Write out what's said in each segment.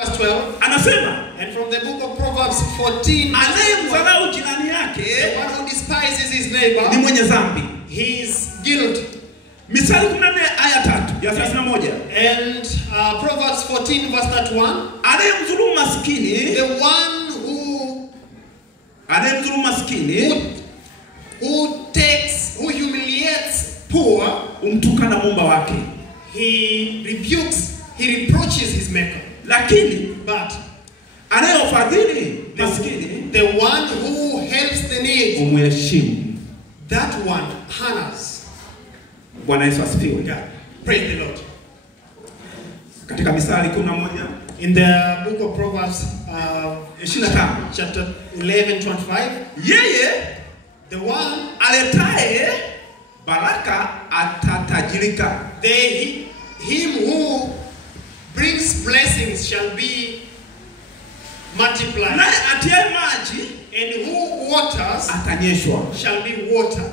Verse 12, anasema, and from the book of Proverbs 14, anayemdharau jirani yake the one who despises his neighbor, ni mwenye dhambi. he is guilty. Misali 14 aya 3 ya 31. And Proverbs 14 verse 31, Anayemdhulumu maskini, the one who humiliates poor, umtukana Muumba wake. he reproaches his maker. Lakini But anayofadhili maskini, the one who helps the needy, umheshimu. that one honors Bwana Yesu asifiwe. God. Praise the Lord. Katika Misali 11 In the book of Proverbs, 25, chapter 11:25, yeye the one aletaye baraka atatajirika. him who brings blessings shall be multiplied, Naye atiaye maji and who waters atanyeshwa. shall be watered.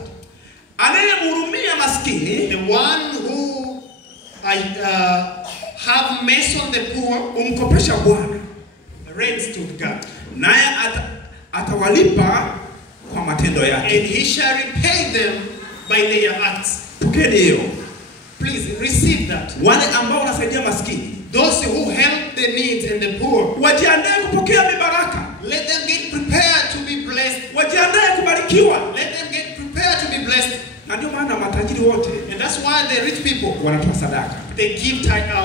Anayemhurumia maskini, The one who have mercy on the poor, umkopesha Bwana, rents to God, naye atawalipa kwa matendo yake. and he shall repay them by their acts. Pokeni hiyo. Please receive that. Wale ambao wanasaidia maskini, Those who help the needs and the poor, wajiandae kupokea mibaraka. let them get prepared to be blessed. Wajiandae kubarikiwa. Let them get prepared to be blessed. Na ndio maana matajiri wote And that's why the rich people, wanatoa sadaka. they give tithe out.